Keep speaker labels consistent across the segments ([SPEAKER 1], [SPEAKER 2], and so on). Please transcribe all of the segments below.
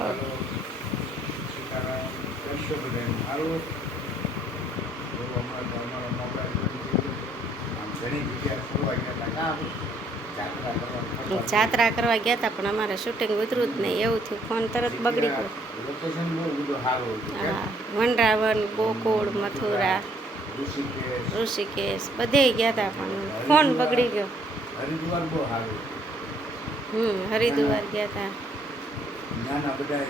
[SPEAKER 1] ચાલો સીતારામ સારું જો હમણાં તો અમારો મોબાઈલ આમ ઘણી જગ્યાએ ફરવા ગયા હતા જાત્રા કરવા
[SPEAKER 2] ગયા હતા, પણ અમારે શૂટિંગ ઉતરું જ નહીં. એવું થયું, ફોન તરત બગડી ગયો.
[SPEAKER 1] લોકેશન બહુ બધું
[SPEAKER 2] ગોકુળ, મથુરા,
[SPEAKER 1] ઋષિકેશ,
[SPEAKER 2] બધે ગયા હતા, પણ ફોન બગડી ગયો. હમ, હરિદ્વાર ગયા હતા.
[SPEAKER 1] નાના બધા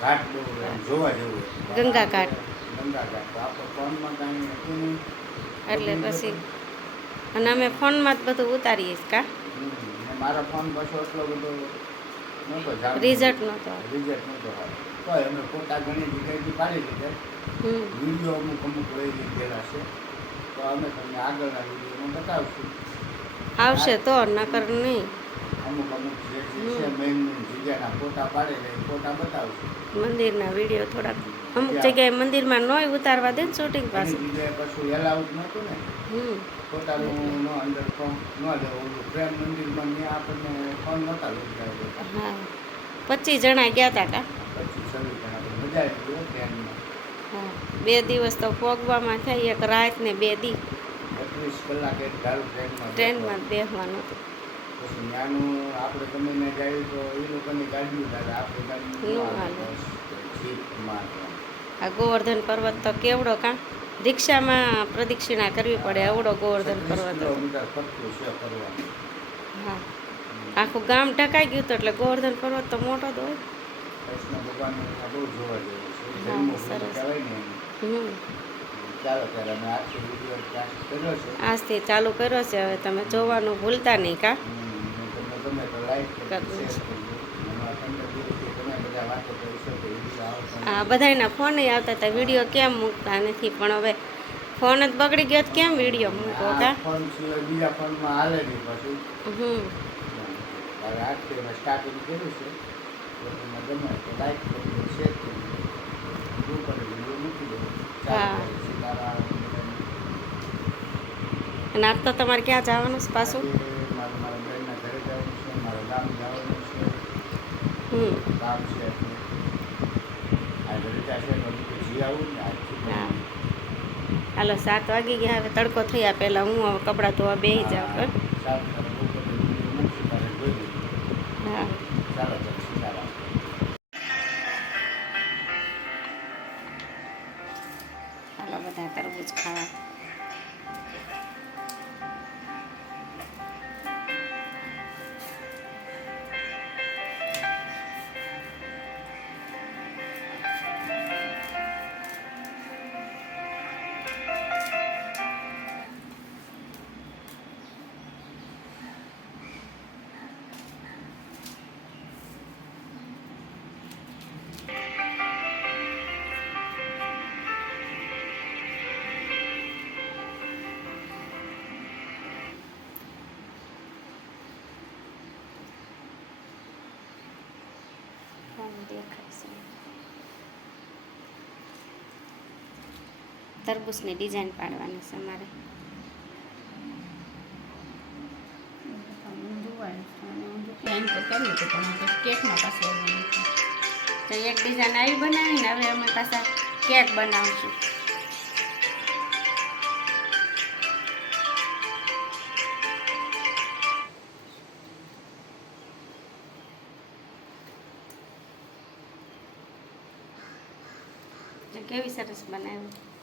[SPEAKER 1] ઘાટ બહુ જોવા જેવું
[SPEAKER 2] ગંગા ઘાટ.
[SPEAKER 1] ગંગા ઘાટ. આપણે ફોનમાં કાંઈ નથી નહીં
[SPEAKER 2] એટલે પછી અને અમે ફોનમાં જ બધું ઉતારીએ કા?
[SPEAKER 1] ને મારા ફોન પાછો એટલો બધો નહોતો
[SPEAKER 2] રિઝલ્ટ નહોતો
[SPEAKER 1] રિઝલ્ટ નહોતો તો એમને ફોટા ઘણી જગ્યાએથી પાડી લીધા વીડિયો અમુક અમુક લઈ લીધેલા છે. તો અમે તમને આગળના વિડીયોમાં બતાવશું.
[SPEAKER 2] આવશે તો નકર નહીં.
[SPEAKER 1] અમુક અમુક જે છે. મેઇન જગ્યાના ફોટા પાડેલા એ ફોટા બતાવશું.
[SPEAKER 2] મંદિરના વીડિયો થોડાક. અમુક જગ્યાએ મંદિરમાં નોય ઉતારવા દે ને શૂટિંગ પાસે
[SPEAKER 1] જગ્યાએ પાછું એલાઉડ નહોતું ને.
[SPEAKER 2] હમ.
[SPEAKER 1] ફોટાનું નો અંદર ફોન ન લેવું પ્રેમ મંદિરમાં ત્યાં આપણને ફોન નહોતા લેતા
[SPEAKER 2] હા. પચીસ જણા ગયા હતા કા?
[SPEAKER 1] મજા આવી ટ્રેનમાં
[SPEAKER 2] હા બે દિવસ તો ભોગવામાં થઈ એક રાત ને બે દી.
[SPEAKER 1] બત્રીસ કલાક ટ્રેનમાં
[SPEAKER 2] બેસવાનું હતું.
[SPEAKER 1] પછી ત્યાંનું આપણે ગમે ને જાય તો એ લોકોની ગાડીઓ ચાલે આપણે ગાડી
[SPEAKER 2] આ ગોવર્ધન પર્વત તો કેવડો કા? રિક્ષામાં પ્રદક્ષિણા કરવી પડે એવડો ગોવર્ધન પર્વત. હા. આખું ગામ ઢકાઈ ગયું હતું એટલે ગોવર્ધન પર્વત તો મોટો જ હોય.
[SPEAKER 1] આજથી
[SPEAKER 2] ચાલુ કર્યો છે. હવે તમે જોવાનું ભૂલતા નહીં કા?
[SPEAKER 1] ગમે તો લાઈક કરજો
[SPEAKER 2] કરજો.
[SPEAKER 1] શેર કરજો અને પંદર દિવસથી તમે બધા વાતો કરી શકો એ રીતે આવતા
[SPEAKER 2] આ બધાયના ફોન આવતા હતા. વીડિયો કેમ મૂકતા નથી? પણ હવે ફોન જ બગડી ગયો કેમ વીડિયો મૂકો હતા
[SPEAKER 1] ફોન બીજા ફોનમાં હાલે નહીં પછી.
[SPEAKER 2] હમ.
[SPEAKER 1] હવે આજથી અમે સ્ટાર્ટિંગ કર્યું છે. તો તમને ગમે તો લાઈક કરજો શેર કરજો ગ્રુપ વીડિયો મૂકી દો
[SPEAKER 2] હા.
[SPEAKER 1] બધાને.
[SPEAKER 2] અને તો તમારે ક્યાં જવાનું છે પાછું
[SPEAKER 1] આજે મારે મારા બહેનના ઘરે જવાનું છે મારા ગામ જવાનું છે
[SPEAKER 2] હમ
[SPEAKER 1] કામ છે.
[SPEAKER 2] હાલો સાત વાગી ગયા હવે તડકો થયા પહેલાં. હું હવે કપડાં ધોવા બે જાઉં હા. હાલો બધા તરબૂચ ખાવા. તરબૂચની ડિઝાઇન પાડવાની છે મારે. તો એક ડિઝાઇન આવી બનાવીને હવે અમે પાછા કેક બનાવશું. કેવી સરસ બનાવી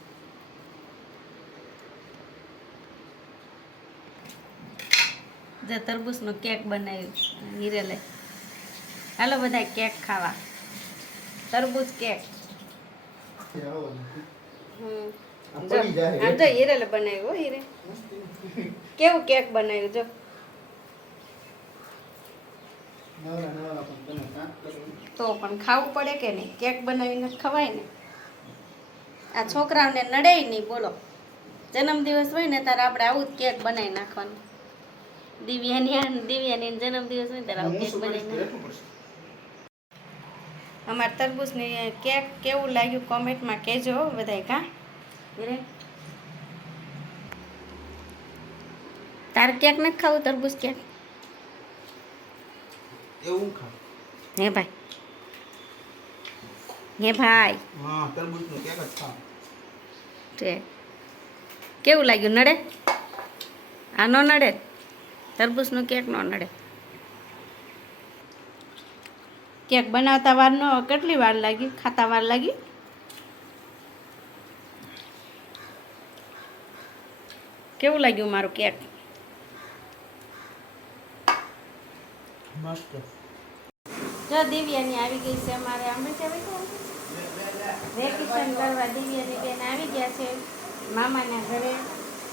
[SPEAKER 2] જે તરબૂચનો કેક બનાવ્યું હિરેલે હાલો બધા કેક ખાવા. તરબૂચ કેક. આમ તો હિરેલે બનાવ્યું હો કેવું કેક બનાવ્યું? જો. તો પણ ખાવું પડે કે નહીં? કેક બનાવીને ખવાય ને. આ છોકરાઓને નડે નહીં બોલો. જન્મદિવસ હોય ને ત્યારે આપણે આવું જ કેક બનાવી નાખવાનું. દિવ્યાની દિવ્યાની જન્મદિવસ નહીં તારા કેક બનાવી નાખવાનું અમારે તરબૂચની કેક કેવું લાગ્યું કોમેન્ટમાં કહેજો બધાય કા? હિરે તારે કેક નથી ખાવું તરબૂચ કેક
[SPEAKER 1] એવું
[SPEAKER 2] હે ભાઈ. હે ભાઈ.
[SPEAKER 3] હા તરબૂચનું કેક જ ખાવ
[SPEAKER 2] કેવું લાગ્યું નડે? આ ન નડે? તરબૂચનું કેક ન નડે. કેક બનાવતા વાર ન કેટલી વાર લાગી? ખાતા વાર લાગી? કેવું લાગ્યું મારું કેક?
[SPEAKER 3] મસ્ત.
[SPEAKER 2] જો દિવ્યાની આવી ગઈ છે અમારે અમે ગયા વેકેશન કરવા દિવ્યાની બેન આવી ગયા છે મામાના ઘરે.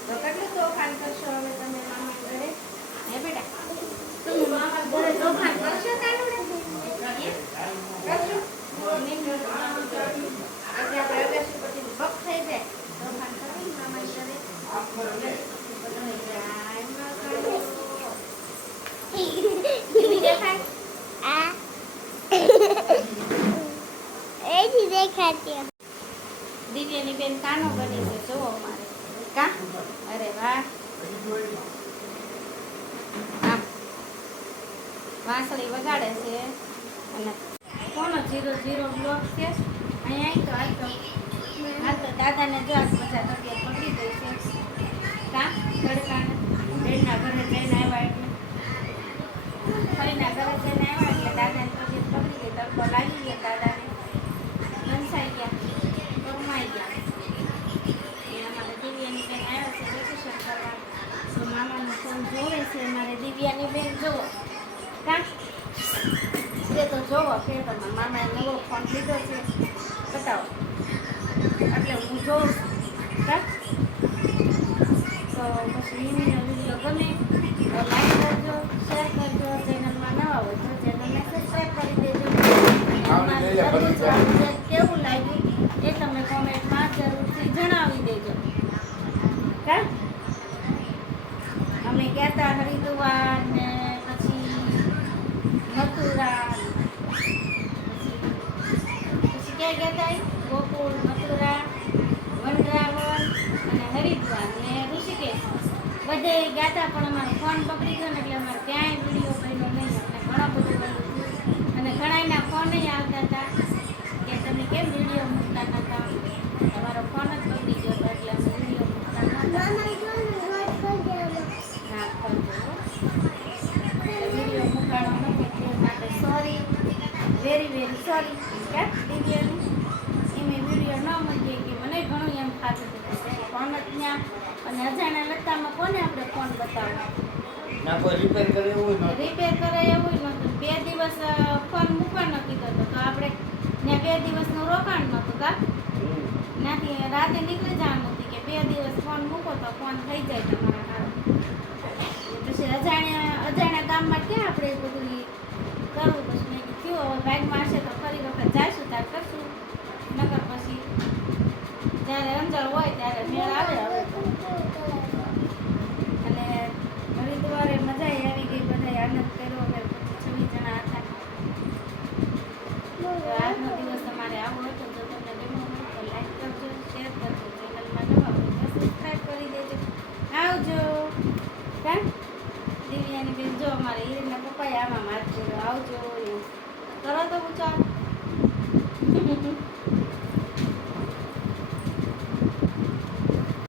[SPEAKER 2] તો કેટલું તોફાન કરશો હવે તમે મામાના ઘરે? દિવ્યાની બેન કાનો બની છે જોવો અમારે કા અરે વાહ આમ વાંસળી વગાડે છે. અને કોનો જીરો જીરો બ્લોક છે? અહીંયા આવી તો આવી તો આ તો દાદાને જો આ બધા તબિયત પકડી ગઈ છે. કા? તડકાને. બેનના ઘરે જઈને આવ્યા એટલે. ફરીના ઘરે જઈને આવ્યા એટલે દાદાની તબિયત પકડી ગઈ. તડકો લાગી ગયો દાદાને. વંસાઈ ગયા. ગરમાઈ ગયા. અમારે દિવ્યાની બેન આવ્યા છે વેકેશન કરવા. તો મામાનો ફોન જોવે છે. મારે દિવ્યાની બેન જોવો કા તે તો જોવો છે તમારા મામાએ નવો ફોન લીધો છે. બતાવો. એટલે હું જોઉં તો પછી વીડિયો ગમે કરજો શેર કરજો ચેનલમાં નવા હોય તો ચેનલને સબસ્ક્રાઈબ કરી દેજો અને અમારું તરબૂચ વાળું કેક કેવું લાગ્યું એ તમે કોમેન્ટમાં જરૂરથી જણાવી દેજો કા અમે ગયા હતા હરિદ્વાર ને પછી મથુરા પછી ક્યાં ગયા ગોકુળ, મથુરા વનરાવન અને હરિદ્વાર ને ઋષિકેશ. બધે ગયા હતા પણ અમારો ફોન પકડી ગયો ને એટલે અમારે ક્યાંય વીડિયો બન્યો નહીં અને ઘણો બધું બન્યું અને ઘણાના ફોન આવતા હતા કે તમે કેમ વીડિયો મૂકતા નતા તમારો ફોન જ પકડી ગયો હતો એટલે અમે વીડિયો મૂકતા નતા ના કરજો વીડિયો મૂકાણો નથી તે માટે સોરી વેરી વેરી સોરી ક્યાં દિવ્યાની એમે વીડિયો ન મૂકીએ કે મને ઘણું એમ ખાતું હતું. ફોન જ ત્યાં અને અજાણ્યા લતામાં કોને આપણે ફોન બતાવો
[SPEAKER 1] ના કોઈ રિપેર કરે એવું ન
[SPEAKER 2] રિપેર કરે એવું નહોતું. બે દિવસ ફોન મૂકવા કીધો કરતો તો આપણે ત્યાં બે દિવસનું રોકાણ નહોતું કા? નાથી રાતે નીકળી જવાનું હતું કે બે દિવસ ફોન મૂકો તો ફોન થઈ જાય તમારા હારો પછી અજાણ્યા અજાણ્યા ગામમાં ક્યાં આપણે બધું કરવું? પછી મેં કીધું હવે તો હશે તો ફરી વખત જાઈશું ત્યારે કરશું નકર પછી જ્યારે અંજળ હોય ત્યારે મેળ આવે હવે. અને હરિદ્વારે મજા આવી ગઈ બધા આનંદ